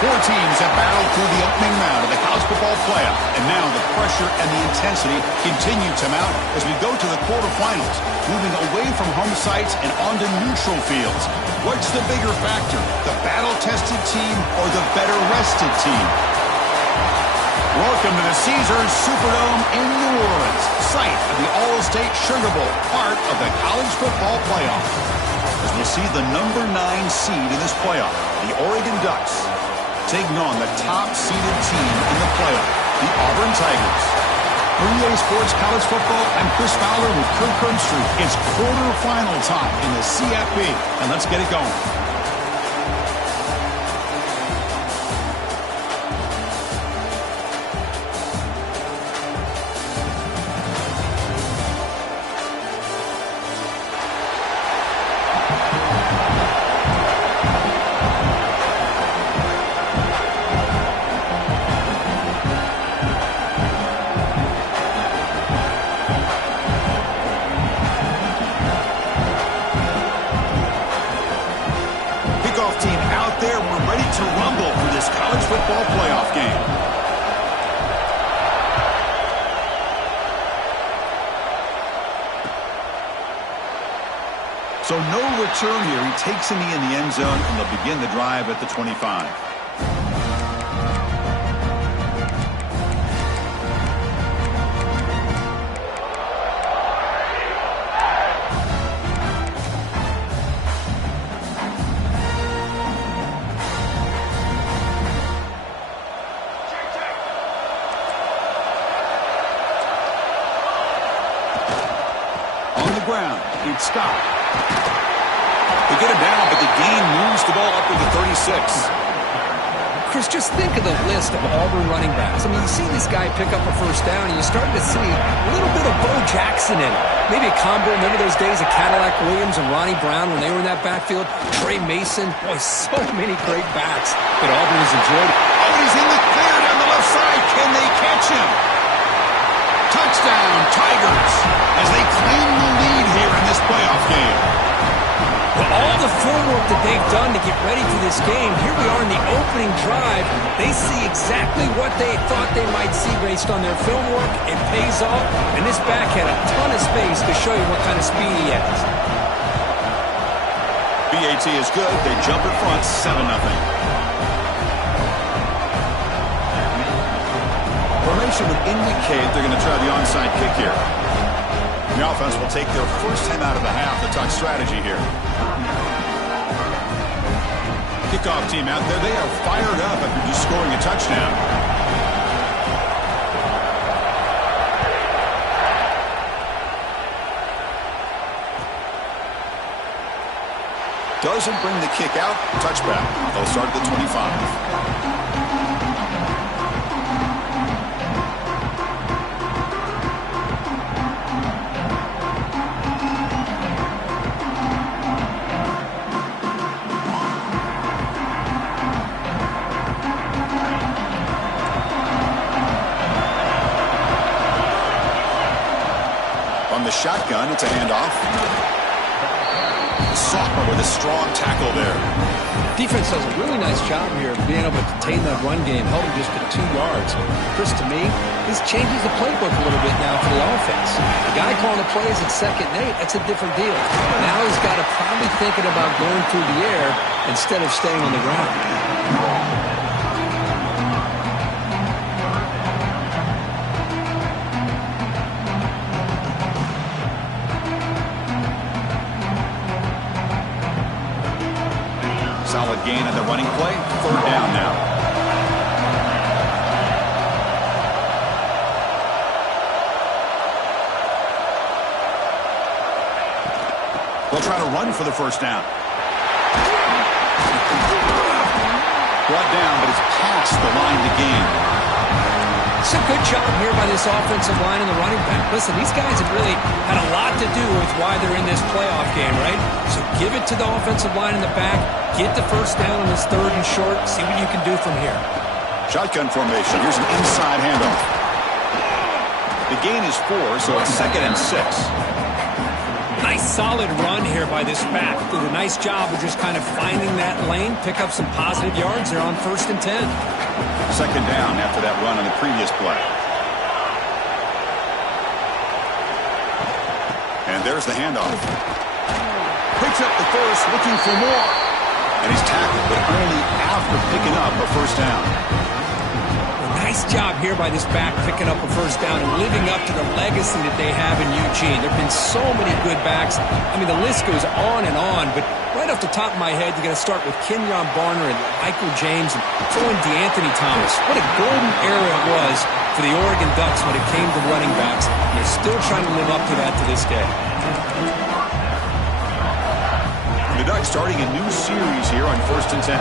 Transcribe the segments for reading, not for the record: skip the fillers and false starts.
Four teams have battled through the opening round of the college football playoff, and now the pressure and the intensity continue to mount as we go to the quarterfinals, moving away from home sites and onto neutral fields. What's the bigger factor, the battle-tested team or the better-rested team? Welcome to the Caesars Superdome in New Orleans, site of the All-State Sugar Bowl, part of the college football playoff. As we'll see the number 9 seed in this playoff, the Oregon Ducks, taking on the top-seeded team in the playoff, the Auburn Tigers. For EA Sports College Football, I'm Chris Fowler with Kirk Herbstreit. It's quarterfinal time in the CFB, and let's get it going. Football playoff game. So no return here. He takes a knee in the end zone, and they'll begin the drive at the 25. It's Scott. They get him down, but the gain moves the ball up to the 36. Chris, just think of the list of Auburn running backs. I mean, you see this guy pick up a first down, and you start to see a little bit of Bo Jackson in it. Maybe a combo. Remember those days of Cadillac Williams and Ronnie Brown when they were in that backfield? Trey Mason. Boy, so many great backs that Auburn has enjoyed. Oh, he's in the clear down the left side. Can they catch him? Touchdown, Tigers, as they claim the lead here in this playoff game. Well, all the footwork that they've done to get ready for this game, here we are in the opening drive. They see exactly what they thought they might see based on their film work. It pays off, and this back had a ton of space to show you what kind of speed he has. BAT is good. They jump in front, 7-0. Formation would indicate they're going to try the onside kick here. The offense will take their first time out of the half to talk strategy here. Kickoff team out there. They are fired up after just scoring a touchdown. Doesn't bring the kick out. Touchback. They'll start at the 25. Shotgun, it's a handoff. The sophomore with a strong tackle there. Defense does a really nice job here of being able to contain that run game, held him just to 2 yards. Chris, to me, this changes the playbook a little bit now for the offense. The guy calling the plays at 2nd and 8, that's a different deal. Now he's got to probably thinking about going through the air instead of staying on the ground. Solid gain on the running play. 3rd down now. They'll try to run for the 1st down. Brought down, but it's past the line to gain. It's a good job here by this offensive line and the running back. Listen, these guys have really had a lot to do with why they're in this playoff game, right? So give it to the offensive line in the back. Get the 1st down on this 3rd and short. See what you can do from here. Shotgun formation. Here's an inside handoff. The gain is 4, so it's 2nd and 6. Nice solid run here by this back. Did a nice job of just kind of finding that lane, pick up some positive yards there on 1st and 10. 2nd down after that run on the previous play. And there's the handoff. Picks up the 1st, looking for more. And he's tackled, but only after picking up a 1st down. Nice job here by this back picking up a 1st down and living up to the legacy that they have in Eugene. There have been so many good backs. I mean, the list goes on and on, but right off the top of my head, you got to start with Kenyon Barner and Michael James and throw in DeAnthony Thomas. What a golden era it was for the Oregon Ducks when it came to running backs. And they're still trying to live up to that to this day. The Ducks starting a new series here on 1st and 10.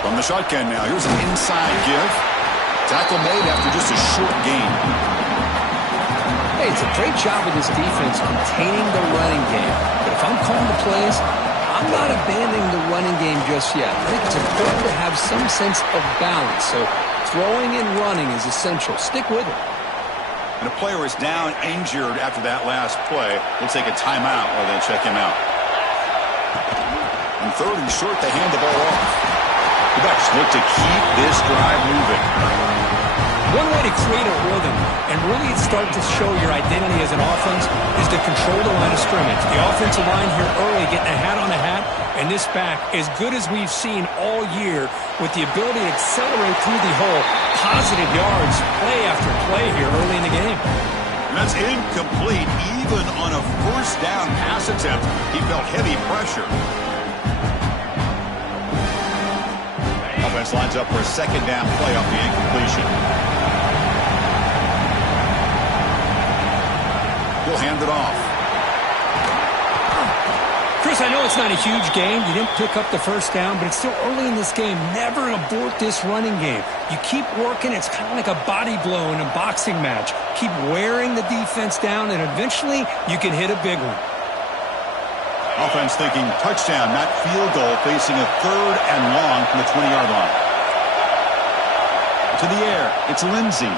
From the shotgun now, here's an inside give. Tackle made after just a short gain. Hey, it's a great job with this defense containing the running game. But if I'm calling the plays, I'm not abandoning the running game just yet. I think it's important to have some sense of balance. So throwing and running is essential. Stick with it. And a player is down injured after that last play. We'll take a timeout while they check him out. On 3rd and short, they hand the ball off. The Ducks look to keep this drive moving. One way to create a rhythm and really start to show your identity as an offense is to control the line of scrimmage. The offensive line here early getting a hat on a hat, and this back, as good as we've seen all year, with the ability to accelerate through the hole, positive yards, play after play here early in the game. And that's incomplete. Even on a 1st down pass attempt, he felt heavy pressure. Offense lines up for a 2nd down play off the incompletion. He'll hand it off. Chris, I know it's not a huge game. You didn't pick up the 1st down, but it's still early in this game. Never abort this running game. You keep working. It's kind of like a body blow in a boxing match. Keep wearing the defense down, and eventually you can hit a big one. Offense thinking touchdown, not field goal, facing a 3rd and long from the 20-yard line. To the air, it's Lindsey.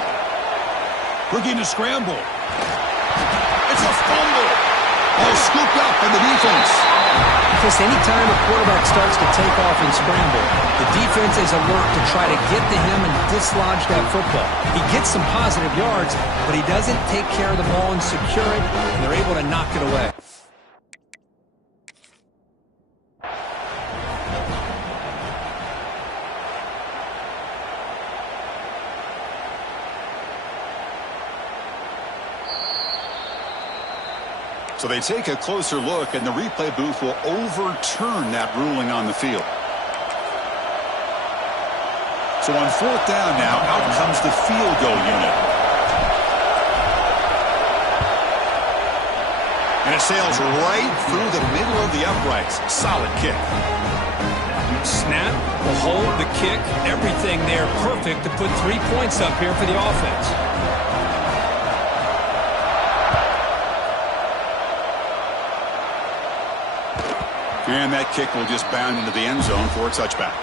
Looking to scramble. It's a fumble. All scooped up in the defense. Chris, anytime a quarterback starts to take off and scramble, the defense is alert to try to get to him and dislodge that football. He gets some positive yards, but he doesn't take care of the ball and secure it, and they're able to knock it away. So they take a closer look, and the replay booth will overturn that ruling on the field. So on 4th down now, out comes the field goal unit. And it sails right through the middle of the uprights. Solid kick. Snap, the hold, the kick, everything there perfect to put 3 points up here for the offense. And that kick will just bound into the end zone for a touchback.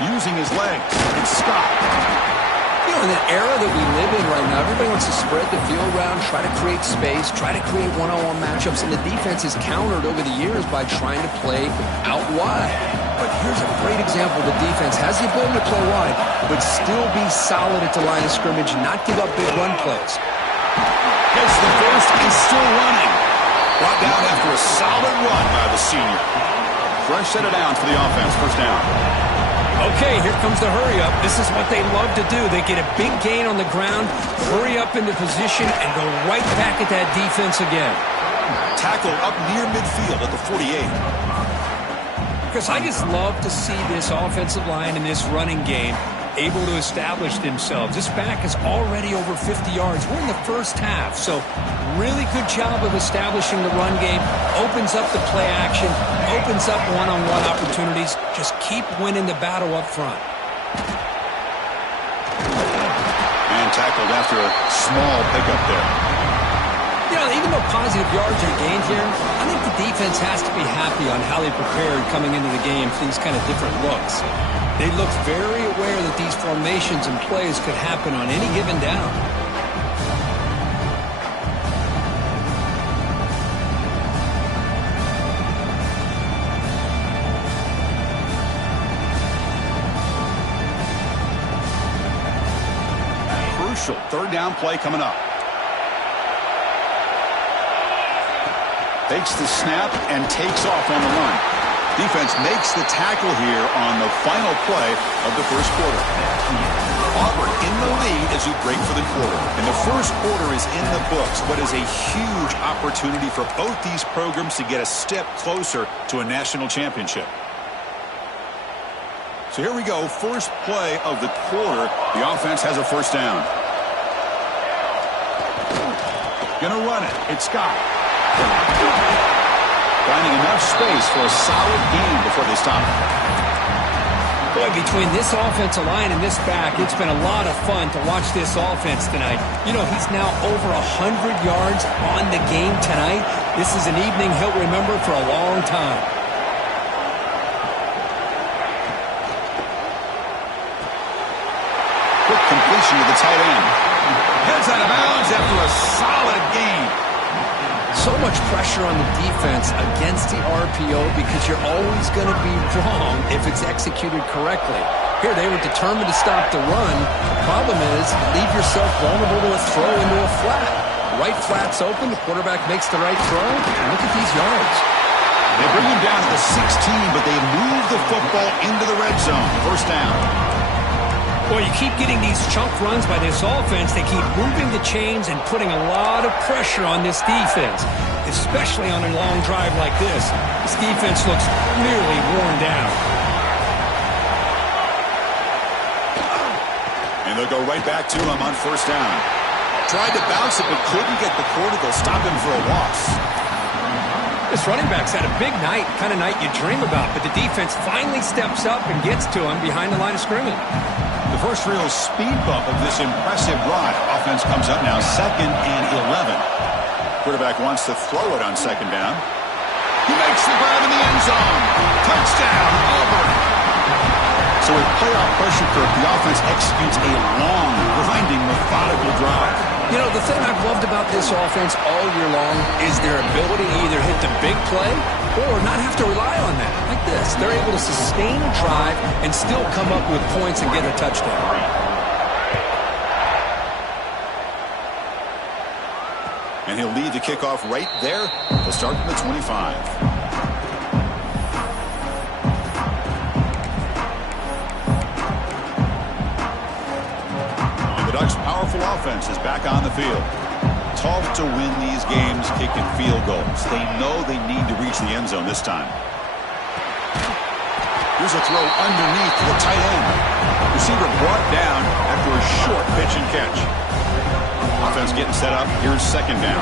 Using his legs. It's Scott. You know, in the era that we live in right now, everybody wants to spread the field around, try to create space, try to create one-on-one matchups, and the defense is countered over the years by trying to play out wide. But here's a great example. The defense has the ability to play wide, but still be solid at the line of scrimmage, not give up big run plays. Gets the first and still running. Brought down after a solid run by the senior. Fresh set of downs for the offense. First down. Okay, here comes the hurry up. This is what they love to do. They get a big gain on the ground, hurry up into position, and go right back at that defense again. Tackle up near midfield at the 48. Because I just love to see this offensive line in this running game able to establish themselves. This back is already over 50 yards. We're in the first half, so really good job of establishing the run game. Opens up the play action, opens up one-on-one opportunities. Just keep winning the battle up front. And tackled after a small pickup there. You know, even though positive yards are gained here, I think the defense has to be happy on how they prepared coming into the game for these kind of different looks. They look very aware that these formations and plays could happen on any given down. Crucial third down play coming up. Takes the snap and takes off on the run. Defense makes the tackle here on the final play of the first quarter. Auburn in the lead as we break for the quarter. And the first quarter is in the books. What is a huge opportunity for both these programs to get a step closer to a national championship. So here we go. First play of the quarter. The offense has a first down. Gonna run it. It's Scott. Finding enough space for a solid gain before they stop him. Boy, between this offensive line and this back, it's been a lot of fun to watch this offense tonight. You know, he's now over 100 yards on the game tonight. This is an evening he'll remember for a long time. Quick completion to the tight end. Heads out of bounds after a solid gain. So much pressure on the defense against the RPO because you're always going to be wrong if it's executed correctly. Here, they were determined to stop the run. The problem is you leave yourself vulnerable to a throw into a flat. Right flat's open, the quarterback makes the right throw, and look at these yards. They bring him down to the 16, but they move the football into the red zone. First down. Well, you keep getting these chunk runs by this offense. They keep moving the chains and putting a lot of pressure on this defense, especially on a long drive like this. This defense looks nearly worn down. And they'll go right back to him on first down. Tried to bounce it, but couldn't get the quarter. They'll stop him for a loss. This running back's had a big night, kind of night you dream about, but the defense finally steps up and gets to him behind the line of scrimmage. The first real speed bump of this impressive drive. Offense comes up now 2nd and 11. Quarterback wants to throw it on second down. He makes the grab in the end zone. Touchdown, Auburn. So with playoff pressure, Kirk, the offense executes a long, grinding, methodical drive. You know, the thing I've loved about this offense all year long is their ability to either hit the big play or not have to rely on that. Like this, they're able to sustain a drive and still come up with points and get a touchdown. And he'll lead the kickoff right there. They'll start from the 25. Ducks' powerful offense is back on the field. Tough to win these games kicking field goals. They know they need to reach the end zone this time. Here's a throw underneath to the tight end. Receiver brought down after a short pitch and catch. Offense getting set up. Here's second down.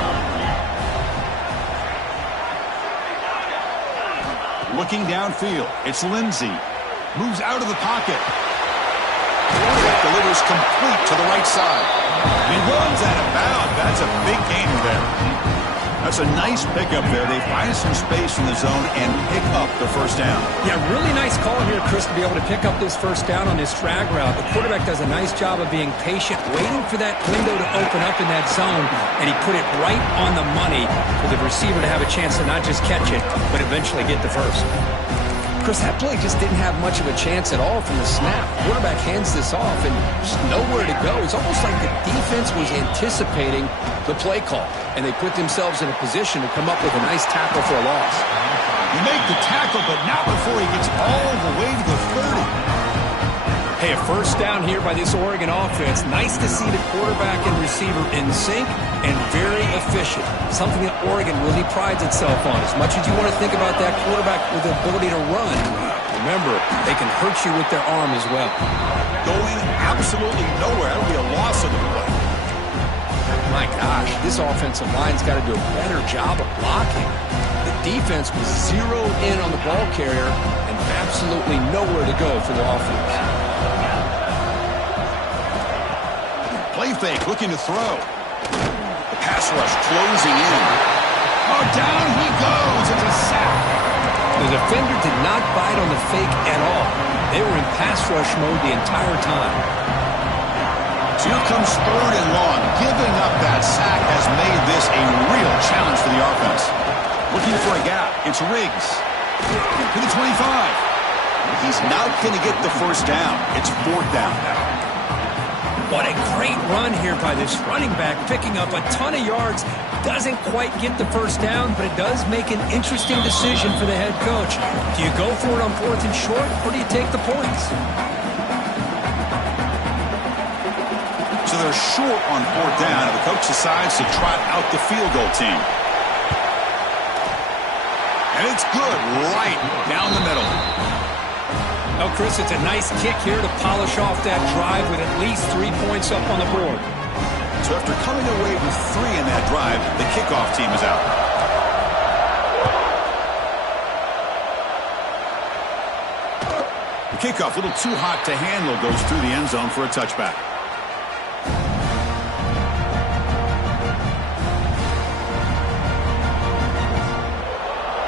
Looking downfield. It's Lindsey. Moves out of the pocket. Quarterback delivers complete to the right side. He runs out of bounds. That's a big gainer there. That's a nice pickup there. They find some space in the zone and pick up the first down. Yeah, really nice call here, Chris, to be able to pick up this first down on this drag route. The quarterback does a nice job of being patient, waiting for that window to open up in that zone, and he put it right on the money for the receiver to have a chance to not just catch it, but eventually get the first. Chris, that play just didn't have much of a chance at all from the snap. Quarterback hands this off and just nowhere to go. It's almost like the defense was anticipating the play call, and they put themselves in a position to come up with a nice tackle for a loss. You make the tackle, but not before he gets all the way to the 30. Hey, a first down here by this Oregon offense. Nice to see the quarterback and receiver in sync and very efficient. Something that Oregon really prides itself on. As much as you want to think about that quarterback with the ability to run, remember, they can hurt you with their arm as well. Going absolutely nowhere. That'll be a loss of the play. My gosh, this offensive line's got to do a better job of blocking. The defense was zeroed in on the ball carrier and absolutely nowhere to go for the offense. Play fake, looking to throw. The pass rush closing in. Oh, down he goes. It's a sack. The defender did not bite on the fake at all. They were in pass rush mode the entire time. So here comes 3rd and long. Giving up that sack has made this a real challenge for the offense. Looking for a gap. It's Riggs. To the 25. He's not going to get the first down. It's 4th down now. What a great run here by this running back, picking up a ton of yards. Doesn't quite get the first down, but it does make an interesting decision for the head coach. Do you go for it on 4th and short, or do you take the points? So they're short on 4th down, and the coach decides to trot out the field goal team. And it's good right down the middle. Oh, Chris, it's a nice kick here to polish off that drive with at least 3 points up on the board. So after coming away with 3 in that drive, the kickoff team is out. The kickoff, a little too hot to handle, goes through the end zone for a touchback.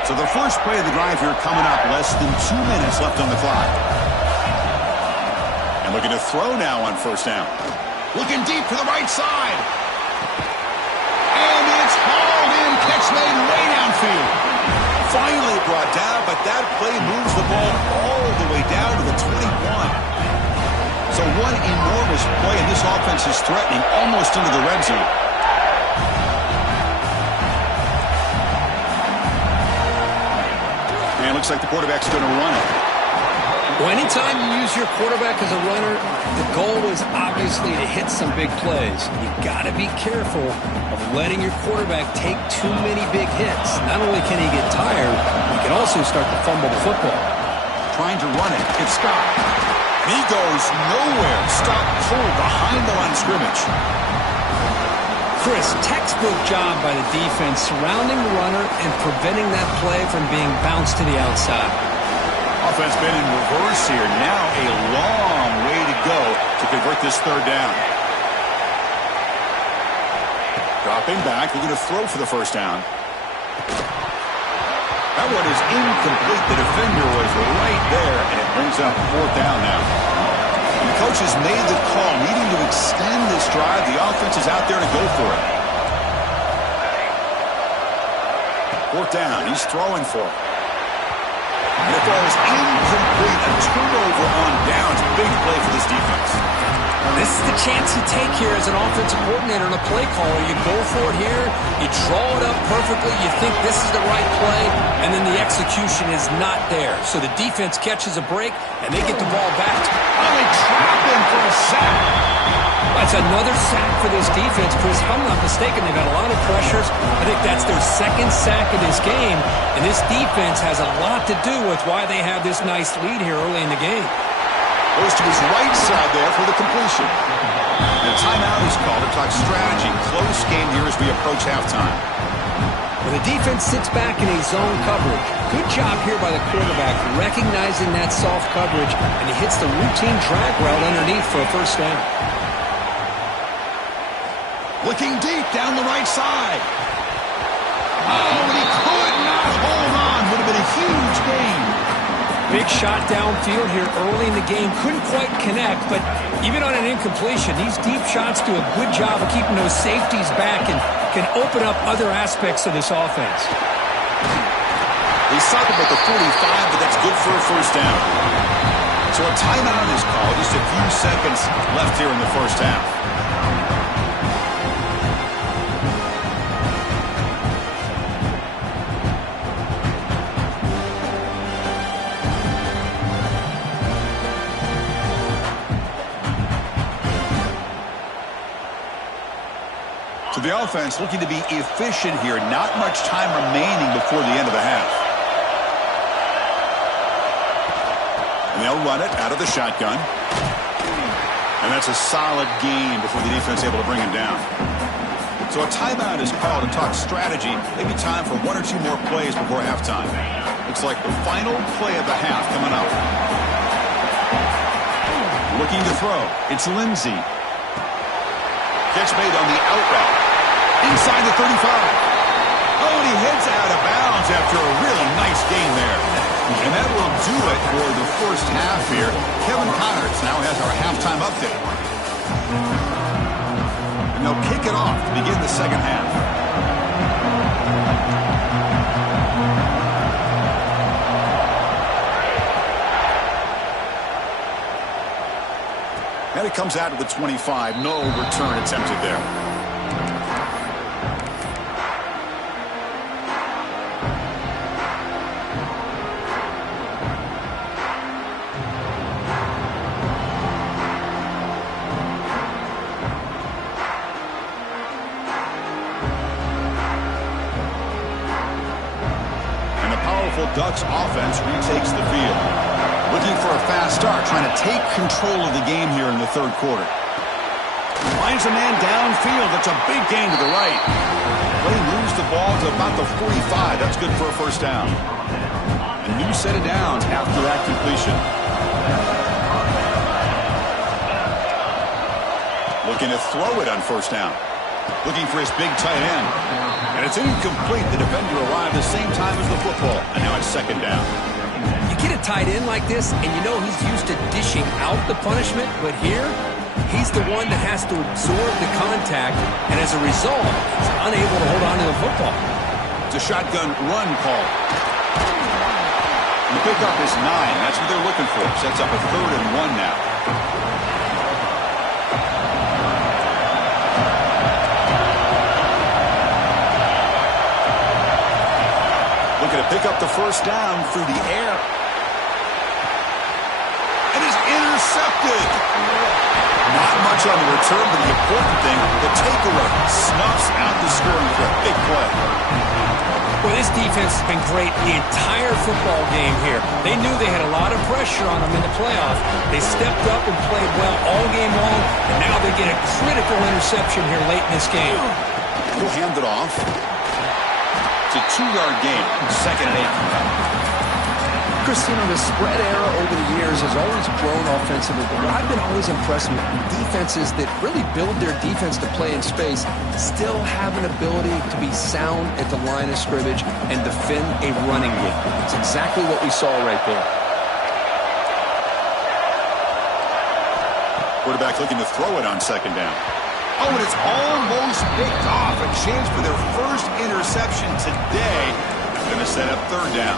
So the first play of the drive here coming up, less than 2 minutes left on the clock. And looking to throw now on 1st down. Looking deep to the right side. And it's hauled in, catch made way downfield. Finally brought down, but that play moves the ball all the way down to the 21. So one enormous play, and this offense is threatening almost into the red zone. And it looks like the quarterback's going to run it. Well, anytime you use your quarterback as a runner, the goal is obviously to hit some big plays. You've got to be careful of letting your quarterback take too many big hits. Not only can he get tired, he can also start to fumble the football. Trying to run it. It's Scott. He goes nowhere. Stop pulled behind the line of scrimmage. Chris, textbook job by the defense surrounding the runner and preventing that play from being bounced to the outside. Offense been in reverse here. Now a long way to go to convert this 3rd down. Dropping back, looking to throw for the first down. That one is incomplete. The defender was right there, and it brings up 4th down now. And the coach has made the call, needing to extend this drive. The offense is out there to go for it. 4th down, he's throwing for it. And the ball is incomplete. A turnover on downs. Big play for this defense. This is the chance you take here as an offensive coordinator and a play caller. You go for it here, you draw it up perfectly, you think this is the right play, and then the execution is not there. So the defense catches a break, and they get the ball back. Oh, they trap him for a sack. That's another sack for this defense, Chris. If I'm not mistaken, they've had a lot of pressures. I think that's their 2nd sack of this game, and this defense has a lot to do with why they have this nice lead here early in the game. Goes to his right side there for the completion. And a timeout is called to talk strategy. Close game here as we approach halftime. Well, the defense sits back in a zone coverage. Good job here by the quarterback, recognizing that soft coverage, and he hits the routine drag route underneath for a first down. Looking deep down the right side. Oh, and he could not hold on. Would have been a huge gain. Big shot downfield here early in the game. Couldn't quite connect, but even on an incompletion, these deep shots do a good job of keeping those safeties back and can open up other aspects of this offense. They stop him at the 45, but that's good for a first down. So a timeout is called. Just a few seconds left here in the first half. So the offense looking to be efficient here. Not much time remaining before the end of the half. And they'll run it out of the shotgun. And that's a solid gain before the defense is able to bring him down. So a timeout is called to talk strategy. Maybe time for one or two more plays before halftime. Looks like the final play of the half coming up. Looking to throw. It's Lindsey. Catch made on the out route. Inside the 35. Oh, and he heads out of bounds after a really nice gain there. And that will do it for the first half here. Kevin Connors now has our halftime update. And they'll kick it off to begin the second half. And it comes out of the 25. No return attempted there. Ducks offense retakes the field. Looking for a fast start, trying to take control of the game here in the third quarter. Finds a man downfield. That's a big gain to the right. Play moves the ball to about the 45. That's good for a first down. A new set of downs after that completion. Looking to throw it on first down. Looking for his big tight end. And it's incomplete. The defender arrived the same time as the football. And now it's second down. You get a tight end like this, and you know he's used to dishing out the punishment. But here, he's the one that has to absorb the contact. And as a result, he's unable to hold on to the football. It's a shotgun run call. The pickup is 9. That's what they're looking for. Sets up a 3rd and 1 now. Looking to pick up the first down through the air. And is intercepted. Not much on the return, but the important thing, the takeaway snuffs out the scoring threat. Big play. Well, this defense has been great the entire football game here. They knew they had a lot of pressure on them in the playoff. They stepped up and played well all game long, and now they get a critical interception here late in this game. He'll hand it off. It's a 2-yard gain, 2nd and 8. Chris, you know, the spread era over the years has always grown offensively, but what I've been always impressed with defenses that really build their defense to play in space still have an ability to be sound at the line of scrimmage and defend a running game. It's exactly what we saw right there. Quarterback looking to throw it on second down. Oh, and it's almost picked off. A chance for their first interception today. Going to set up third down.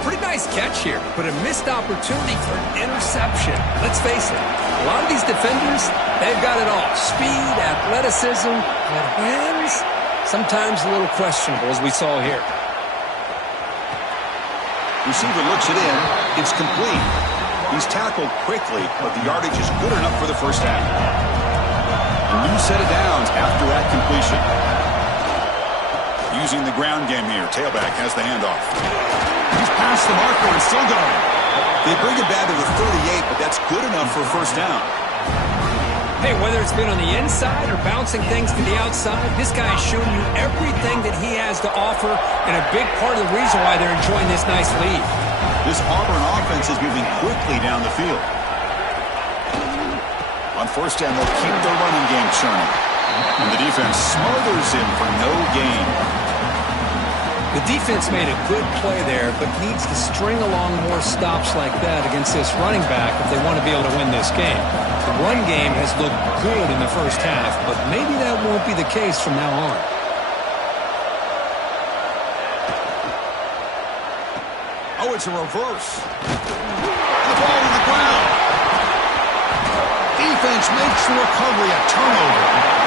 Pretty nice catch here, but a missed opportunity for an interception. Let's face it, a lot of these defenders, they've got it all. Speed, athleticism, but hands, sometimes a little questionable, as we saw here. Receiver looks it in. It's complete. He's tackled quickly, but the yardage is good enough for the first half. A new set of downs after that completion. Using the ground game here. Tailback has the handoff. He's past the marker and still going. They bring it back to the 38, but that's good enough for a first down. Hey, whether it's been on the inside or bouncing things to the outside, this guy has shown you everything that he has to offer, and a big part of the reason why they're enjoying this nice lead. This Auburn offense is moving quickly down the field. On first down, they'll keep their running game churning. And the defense smothers him for no gain. The defense made a good play there, but needs to string along more stops like that against this running back if they want to be able to win this game. The run game has looked good in the first half, but maybe that won't be the case from now on. Oh, it's a reverse. And the ball on the ground. Defense makes the recovery a turnover.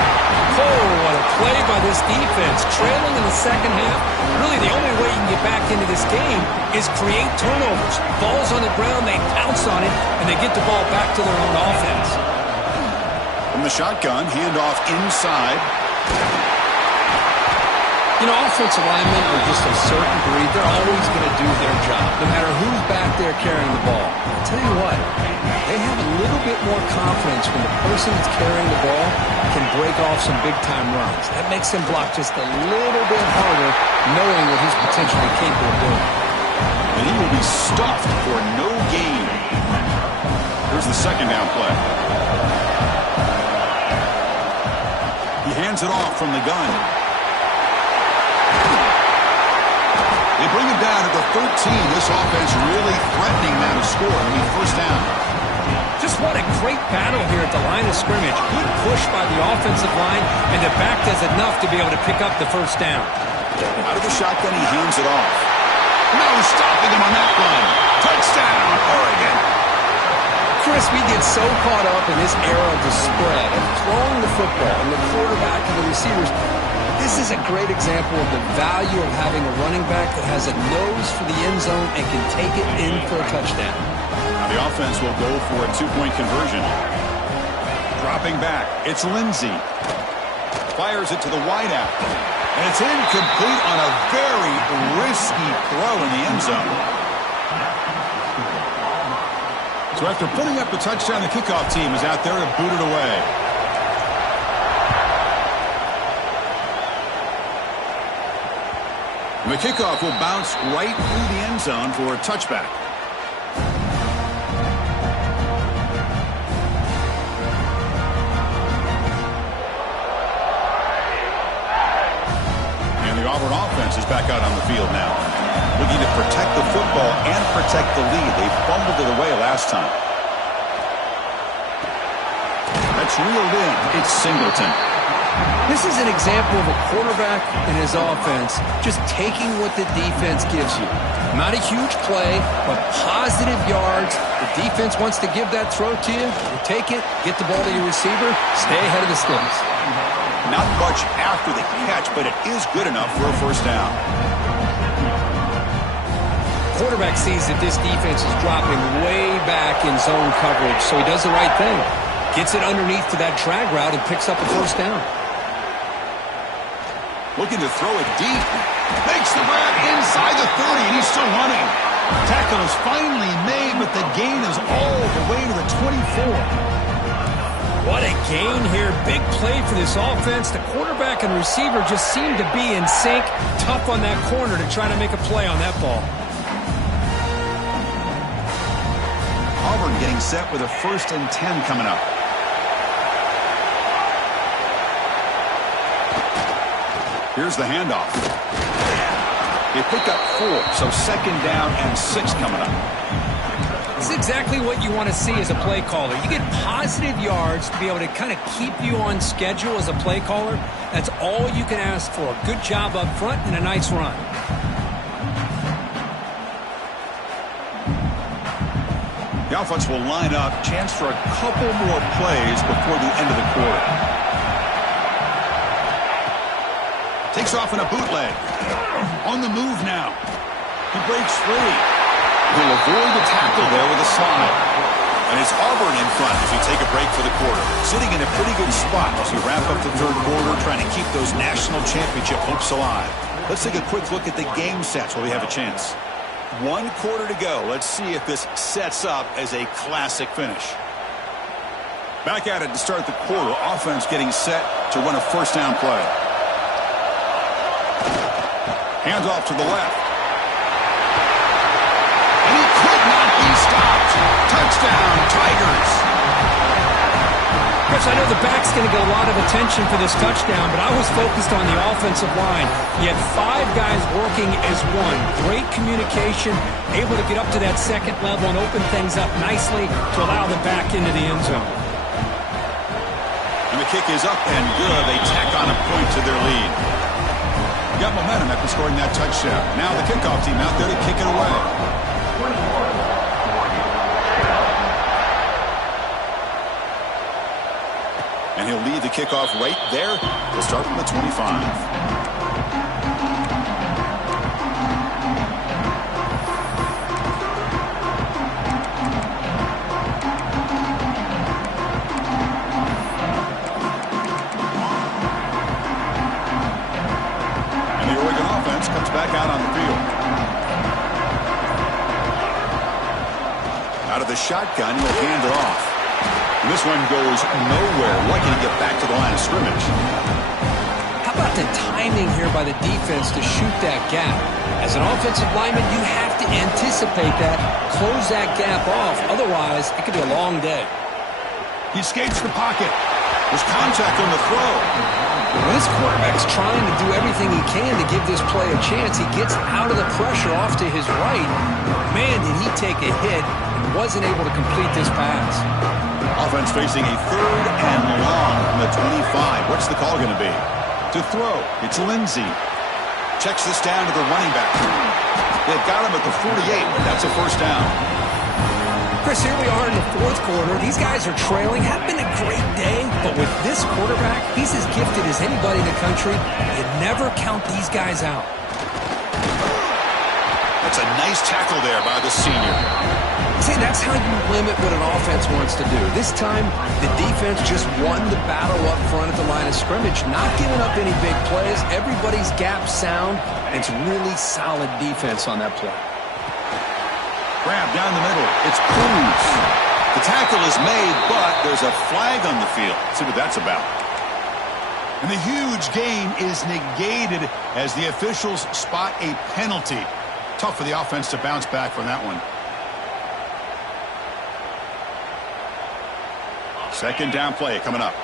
Oh, what a play by this defense. Trailing in the second half, really the only way you can get back into this game is create turnovers. Ball's on the ground, they pounce on it, and they get the ball back to their own offense. From the shotgun, handoff inside. You know, offensive linemen are just a certain breed. They're always going to do their job, no matter who's back there carrying the ball. I'll tell you what, they have a little bit more confidence when the person that's carrying the ball can break off some big-time runs. That makes him block just a little bit harder, knowing what he's potentially capable of doing. And he will be stuffed for no gain. Here's the second down play. He hands it off from the gun. They bring him down at the 13. This offense really threatening now to score. I mean, first down. Just what a great battle here at the line of scrimmage. Good push by the offensive line, and the back does enough to be able to pick up the first down. Out of the shotgun, he hands it off. No stopping him on that run. Touchdown, Oregon. Chris, we get so caught up in this era of the spread, of throwing the football and the quarterback and the receivers. This is a great example of the value of having a running back that has a nose for the end zone and can take it in for a touchdown. Now the offense will go for a two-point conversion. Dropping back, it's Lindsey. Fires it to the wideout. And it's incomplete on a very risky throw in the end zone. So after putting up a touchdown, the kickoff team is out there to boot it away. The kickoff will bounce right through the end zone for a touchback. And the Auburn offense is back out on the field now, looking to protect the football and protect the lead. They fumbled it away last time. That's reeled in. It's Singleton. This is an example of a quarterback and his offense just taking what the defense gives you. Not a huge play, but positive yards. The defense wants to give that throw to you. You take it, get the ball to your receiver, stay ahead of the sticks. Not much after the catch, but it is good enough for a first down. Quarterback sees that this defense is dropping way back in zone coverage, so he does the right thing. Gets it underneath to that drag route and picks up a first down. Looking to throw it deep. Makes the grab inside the 30, and he's still running. Tackle is finally made, but the gain is all the way to the 24. What a gain here. Big play for this offense. The quarterback and receiver just seem to be in sync. Tough on that corner to try to make a play on that ball. Auburn getting set with a 1st and 10 coming up. Here's the handoff. They pick up 4, so 2nd down and 6 coming up. This is exactly what you want to see as a play caller. You get positive yards to be able to kind of keep you on schedule as a play caller. That's all you can ask for. Good job up front and a nice run. The offense will line up. Chance for a couple more plays before the end of the quarter. Takes off in a bootleg. On the move now. He breaks free. He'll avoid the tackle there with a slide. And it's Auburn in front as we take a break for the quarter. Sitting in a pretty good spot as we wrap up the 3rd quarter, trying to keep those national championship hopes alive. Let's take a quick look at the game sets while we have a chance. 1 quarter to go. Let's see if this sets up as a classic finish. Back at it to start the quarter. Offense getting set to run a first down play. Hands off to the left. And he could not be stopped. Touchdown, Tigers. Chris, I know the back's going to get a lot of attention for this touchdown, but I was focused on the offensive line. You had 5 guys working as one. Great communication, able to get up to that second level and open things up nicely to allow the back into the end zone. And the kick is up and good. They tack on a point to their lead. Got momentum after scoring that touchdown. Now the kickoff team out there to kick it away. And he'll lead the kickoff right there to start from the 25. And the Oregon offense comes back out on the field. Out of the shotgun, he'll hand it off. And this one goes nowhere. Lucky to get back to the line of scrimmage. How about the timing here by the defense to shoot that gap? As an offensive lineman, you have to anticipate that, close that gap off. Otherwise, it could be a long day. He escapes the pocket. There's contact on the throw. Well, this quarterback's trying to do everything he can to give this play a chance. He gets out of the pressure off to his right. Man, did he take a hit and wasn't able to complete this pass. Offense facing a 3rd and long from the 25. What's the call going to be? To throw. It's Lindsey. Checks this down to the running back. They've got him at the 48. That's a first down. Chris, here we are in the 4th quarter. These guys are trailing. Have been a great day, but with this quarterback, he's as gifted as anybody in the country. You never count these guys out. That's a nice tackle there by the senior. See, that's how you limit what an offense wants to do. This time, the defense just won the battle up front at the line of scrimmage, not giving up any big plays. Everybody's gap sound, and it's really solid defense on that play. Grab down the middle. It's Cruz. The tackle is made, but there's a flag on the field. Let's see what that's about. And the huge gain is negated as the officials spot a penalty. Tough for the offense to bounce back from that one. Second down play coming up.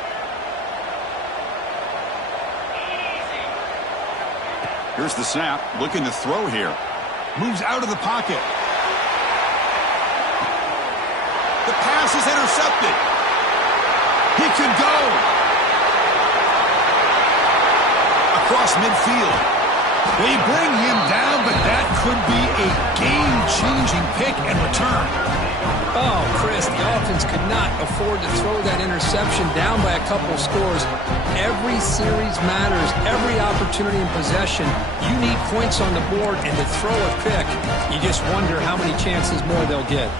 Here's the snap. Looking to throw here. Moves out of the pocket. The pass is intercepted. He could go. Across midfield. They bring him down, but that could be a game-changing pick and return. Oh, Chris, the offense could not afford to throw that interception down by a couple of scores. Every series matters. Every opportunity in possession. You need points on the board, and to throw a pick, you just wonder how many chances more they'll get.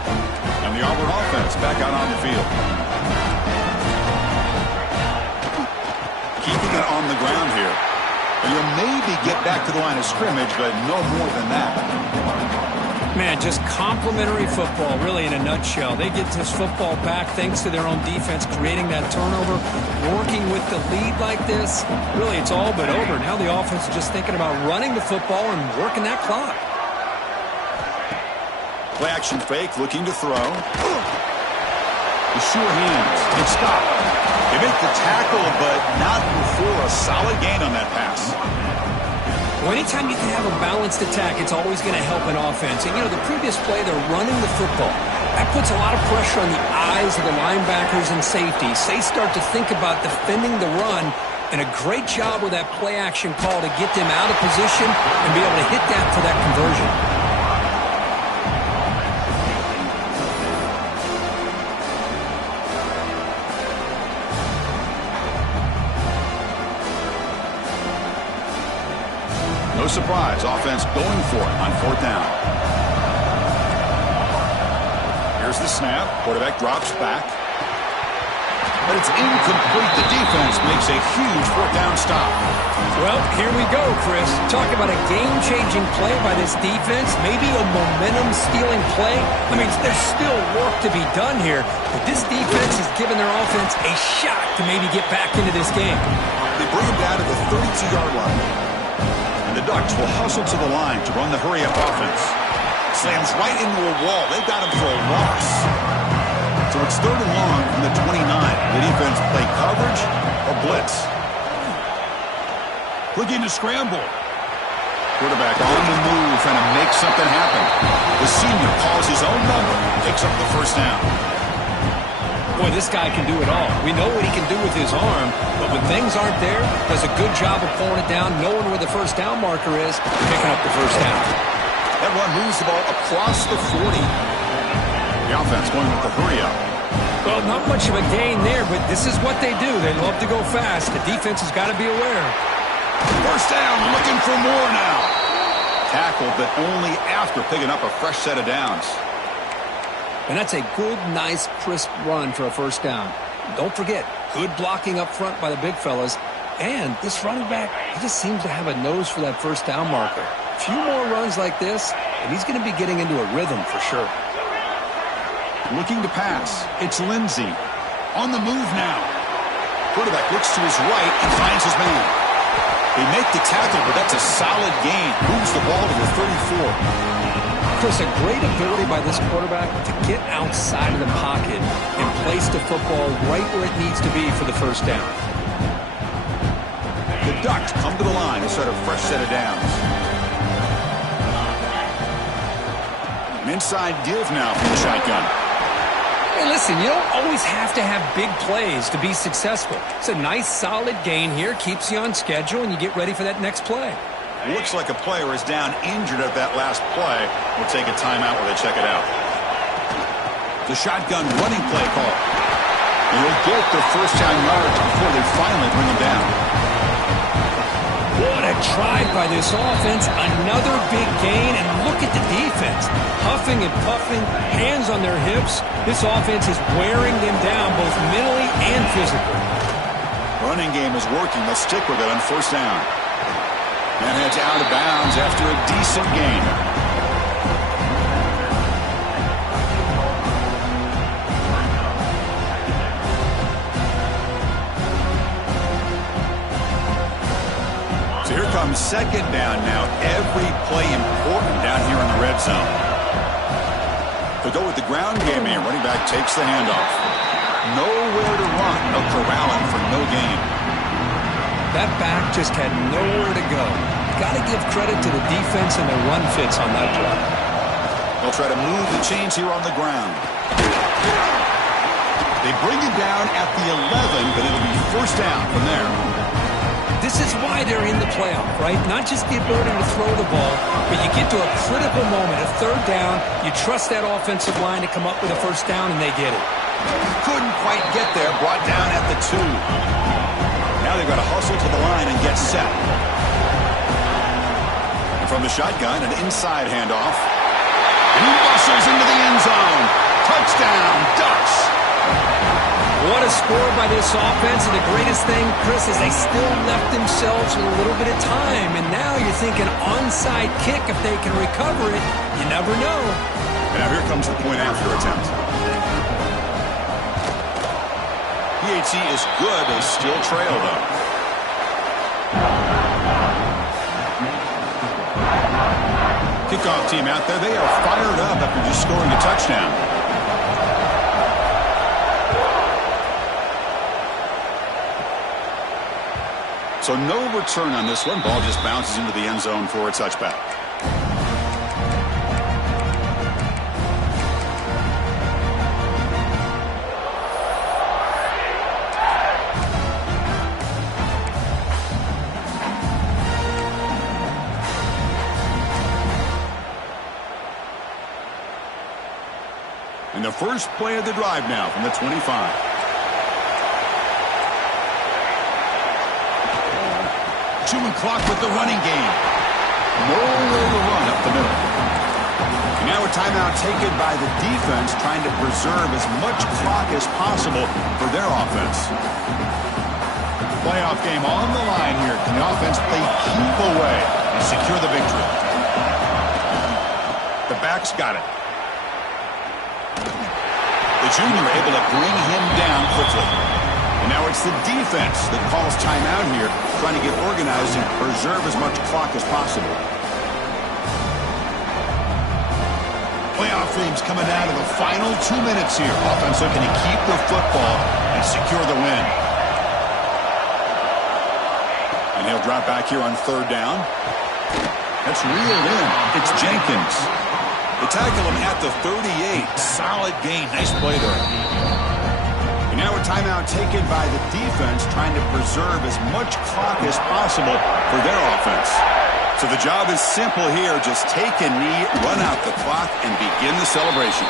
And the Auburn offense back out on the field. Keeping it on the ground here. You'll maybe get back to the line of scrimmage, but no more than that. Man, just complimentary football, really, in a nutshell. They get this football back thanks to their own defense, creating that turnover, working with the lead like this. Really, it's all but over. Now the offense is just thinking about running the football and working that clock. Play action fake, looking to throw. The sure hands. It's stopped. They make the tackle, but not before a solid gain on that pass. Well, anytime you can have a balanced attack, it's always going to help an offense. And, you know, the previous play, they're running the football. That puts a lot of pressure on the eyes of the linebackers and safeties. They start to think about defending the run, and a great job with that play action call to get them out of position and be able to hit that for that conversion. No surprise, offense going for it on 4th down. Here's the snap. Quarterback drops back. But it's incomplete. The defense makes a huge 4th down stop. Well, here we go, Chris. Talk about a game-changing play by this defense. Maybe a momentum-stealing play. I mean, there's still work to be done here. But this defense has given their offense a shot to maybe get back into this game. They bring him down to the 32-yard line. The Ducks will hustle to the line to run the hurry-up offense. Slams right into a wall. They've got him for a loss. So it's 3rd and long from the 29. The defense played Looking to scramble. Quarterback on the move, trying to make something happen. The senior calls his own number, takes up the first down. Boy, this guy can do it all. We know what he can do with his arm, but when things aren't there, does a good job of pulling it down, knowing where the first down marker is, picking up the first down. That run moves the ball across the 40. The offense going with the hurry-up. Well, not much of a gain there, but this is what they do. They love to go fast. The defense has got to be aware. First down, looking for more now. Tackled, but only after picking up a fresh set of downs. And that's a good, nice, crisp run for a first down. Don't forget, good blocking up front by the big fellas. And this running back, he just seems to have a nose for that first down marker. A few more runs like this, and he's going to be getting into a rhythm for sure. Looking to pass. It's Lindsey. On the move now. Quarterback looks to his right and finds his man. They make the tackle, but that's a solid gain. Moves the ball to the 34. Chris, a great ability by this quarterback to get outside of the pocket and place the football right where it needs to be for the first down. The Ducks come to the line to start a fresh set of downs. An inside give now from the shotgun. Hey, listen, you don't always have to have big plays to be successful. It's a nice, solid gain here, keeps you on schedule, and you get ready for that next play. Looks like a player is down injured at that last play. We'll take a timeout while they check it out. The shotgun running play call. And he'll get the first down yards before they finally bring him down. What a try by this offense. Another big gain, and look at the defense. Huffing and puffing, hands on their hips. This offense is wearing them down both mentally and physically. Running game is working. They'll stick with it on first down. And heads out of bounds after a decent gain. So here comes second down now. Every play important down here in the red zone. They'll go with the ground game here. Running back takes the handoff. Nowhere to run. They'll corral him for no gain. That back just had nowhere to go. Got to give credit to the defense and the run fits on that play. They'll try to move the chains here on the ground. They bring it down at the 11, but it'll be first down from there. This is why they're in the playoff, right? Not just the ability to throw the ball, but you get to a critical moment, a third down, you trust that offensive line to come up with a first down, and they get it. Couldn't quite get there, brought down at the 2. Now they've got to hustle to the line and get set. And from the shotgun, an inside handoff. And he bustles into the end zone. Touchdown, Ducks! What a score by this offense, and the greatest thing, Chris, is they still left themselves with a little bit of time, and now you're thinking onside kick if they can recover it. You never know. And now here comes the point after attempt. PAT is good, they still trail, though. Kickoff team out there, they are fired up after just scoring a touchdown. So no return on this one. Ball just bounces into the end zone for a touchback. And the first play of the drive now from the 25. Chewing clock with the running game. Nowhere to run up the middle. And now a timeout taken by the defense, trying to preserve as much clock as possible for their offense. Playoff game on the line here. Can the offense play keep away and secure the victory? The back's got it. The junior able to bring him down quickly. And now it's the defense that calls timeout here, trying to get organized and preserve as much clock as possible. Playoff games coming down to the final 2 minutes here. Offense looking to keep the football and secure the win. And And he'll drop back here on third down. That's reeled in. It's Jenkins. They tackle him at the 38. Solid gain. Nice play there. And now a timeout taken by the defense, trying to preserve as much clock as possible for their offense. So the job is simple here. Just take a knee, run out the clock, and begin the celebration.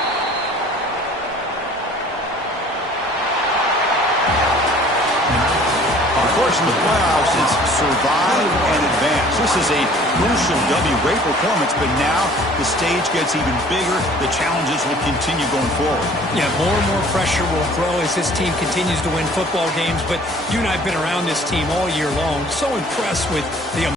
Of course, in the playoffs, it's survive and advance. This is a crucial W. Great performance, but now the stage gets even bigger. The challenges will continue going forward. Yeah, more and more pressure will grow as this team continues to win football games. But you and I have been around this team all year long. So impressed with the